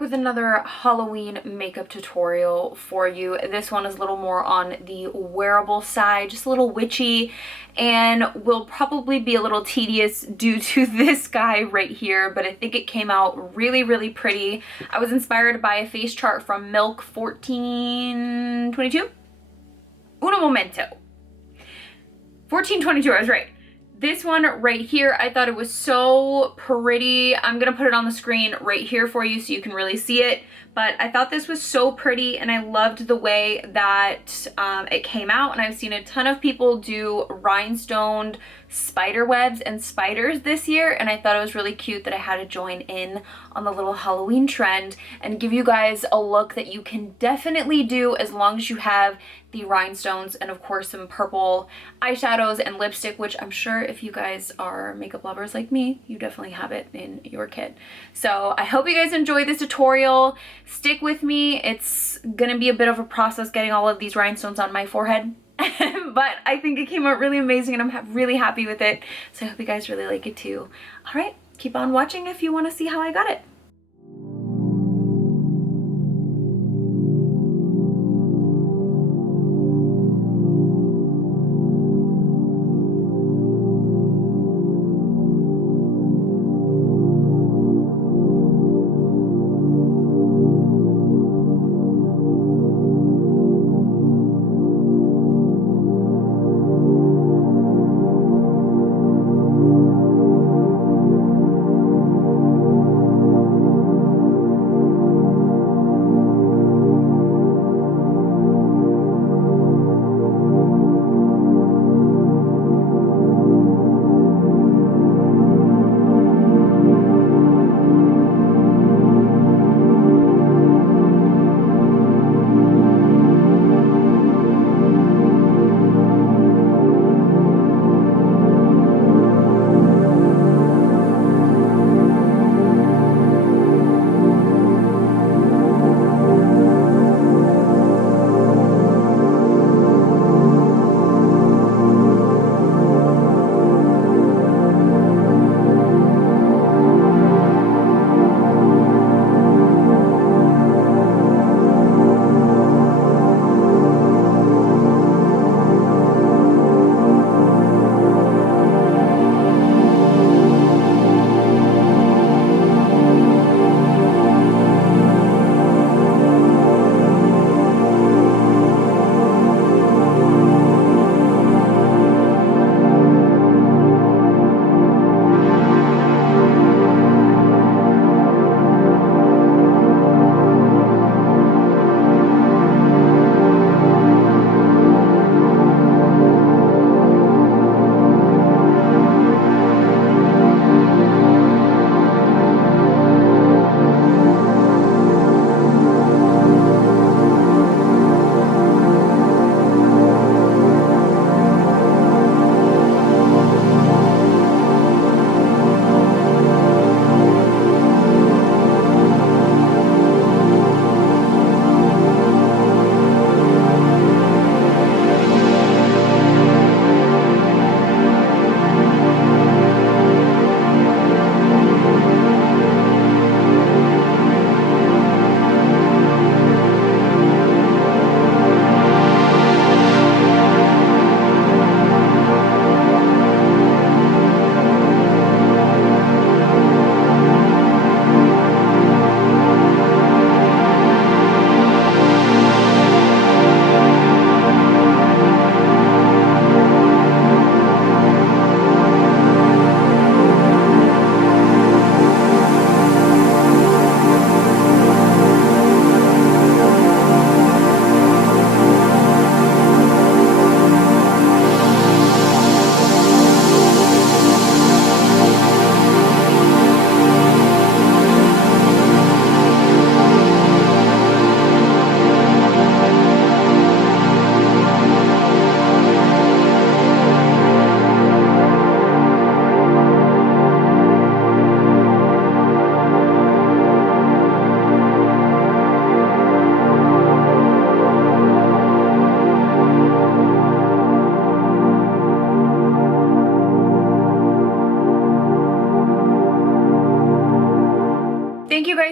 back with another Halloween makeup tutorial for you. This one is a little more on the wearable side, just a little witchy, and will probably be a little tedious due to this guy right here, but I think it came out really, really pretty. I was inspired by a face chart from Milk 1422? Uno momento. 1422, I was right. This one right here, I thought it was so pretty. I'm gonna put it on the screen right here for you so you can really see it. But I thought this was so pretty and I loved the way that it came out. And I've seen a ton of people do rhinestoned spider webs and spiders this year. And I thought it was really cute that I had to join in on the little Halloween trend and give you guys a look that you can definitely do as long as you have the rhinestones and of course some purple eyeshadows and lipstick, which I'm sure if you guys are makeup lovers like me, you definitely have it in your kit. So I hope you guys enjoy this tutorial. Stick with me. It's gonna be a bit of a process getting all of these rhinestones on my forehead. But I think it came out really amazing and I'm really happy with it. So I hope you guys really like it too. All right, keep on watching if you want to see how I got it.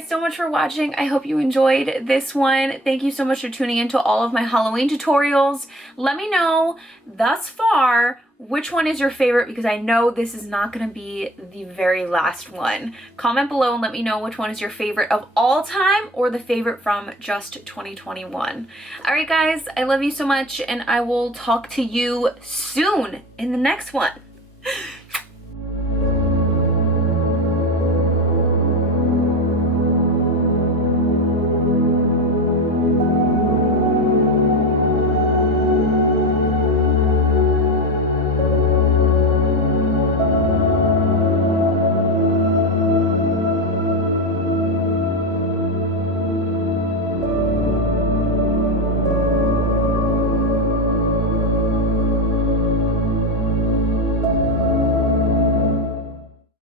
so much for watching. I hope you enjoyed this one. Thank you so much for tuning into all of my Halloween tutorials. Let me know thus far which one is your favorite, because I know this is not going to be the very last one. Comment below and let me know which one is your favorite of all time or the favorite from just 2021. All right, guys, I love you so much, and I will talk to you soon in the next one.